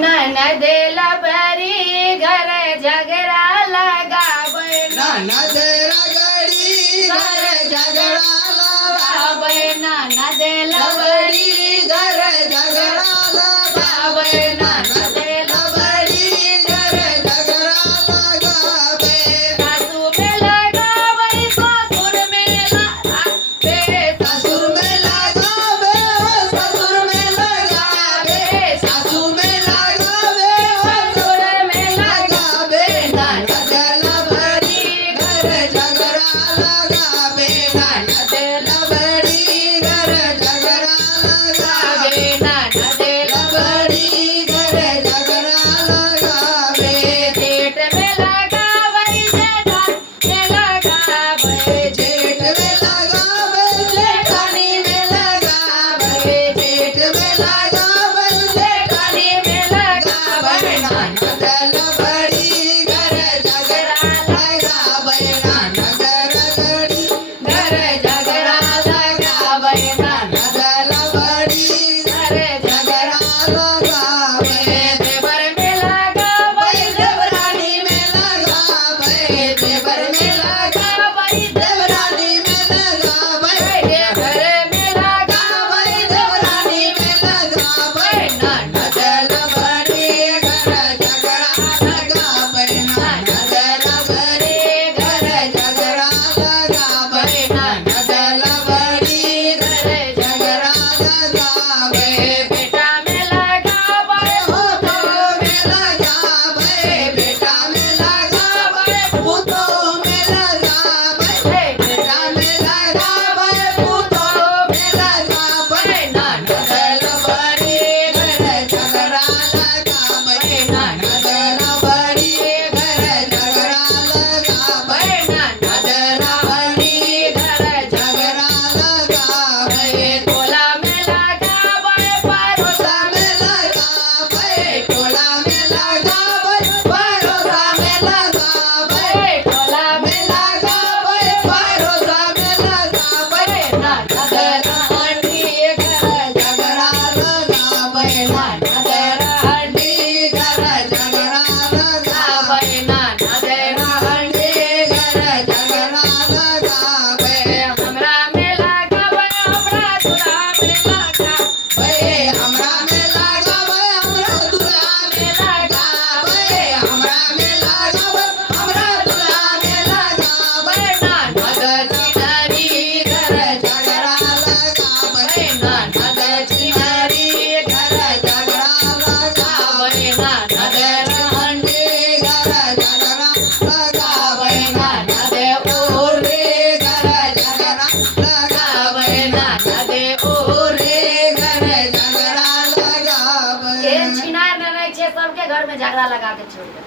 ननद लबरी घर झगड़ा लगावे ननद रगड़ी घर झगड़ा लगावे ननद लबरी लबड़ी घर झगड़ा लगावे ननद लबड़ी घर झगड़ा लगावे सासू में लगावे ससुर में लगावे ससुर में लगावे ओ ससुर में लगावे सासू में लगावे ओ ससुर में लगावे ननद लबड़ी घर झगड़ा लगावे ननद लबड़ी घर झगड़ा लगावे ननद लबड़ी घर झगड़ा लगावे जेठ में लगावे जेठ में लगावे जेठ में लगावे जेठानी में लगावे जेठ में लगावे जेठानी में लगावे ननद लबड़ी घर झगड़ा लगावे ननद रगड़ी घर झगड़ा लगावे ननद लबड़ी घर झगड़ा लगावे देवर में लगावे देवरानी में लगावे देवर में लगावे देवरानी में लगावे देवर में लगावे देवरानी में लगावे ननद लबड़ी घर झगड़ा लगावे ननद लबड़ी घर झगड़ा लगावे ननद लबड़ी घर झगड़ा लगावे बेटा में लगावे पुतो में लगावे बेटा में लगावे पुतो में लगावे बेटा में लगावे पुतो में लगावे ननद लबड़ी घर झगड़ा लगावे ननद लबड़ी घर झगड़ा लगावे ननद लबड़ी घर झगड़ा लगावे टोला में लगावे परोसा टोला में लगावे टोला में लगावे परोसा में लगावे टोला में में लगावे परोसा में लगावे ननद लहंडी घर झगड़ा लगावे ननद लहंडी घर झगड़ा लगावे ननद लहंडी घर झगड़ा लगावे हमरा में लगावे हमरा दूल्हा में लगावे हमरा में लगावे हमरा दूल्हा में लगावे हमरा में लगावे हमरा दूल्हा में लगावे ननद चिनरी घर झगड़ा लगावे ननद चिनरी घर झगड़ा लगावे ननद रहंडी घर झगड़ा लगावे ननद ओरे घर झगड़ा लगावे ननद ओरे घर झगड़ा लगावे ये छिनार न रहे छे सबके घर में झगड़ा लगा के छोड़ दे।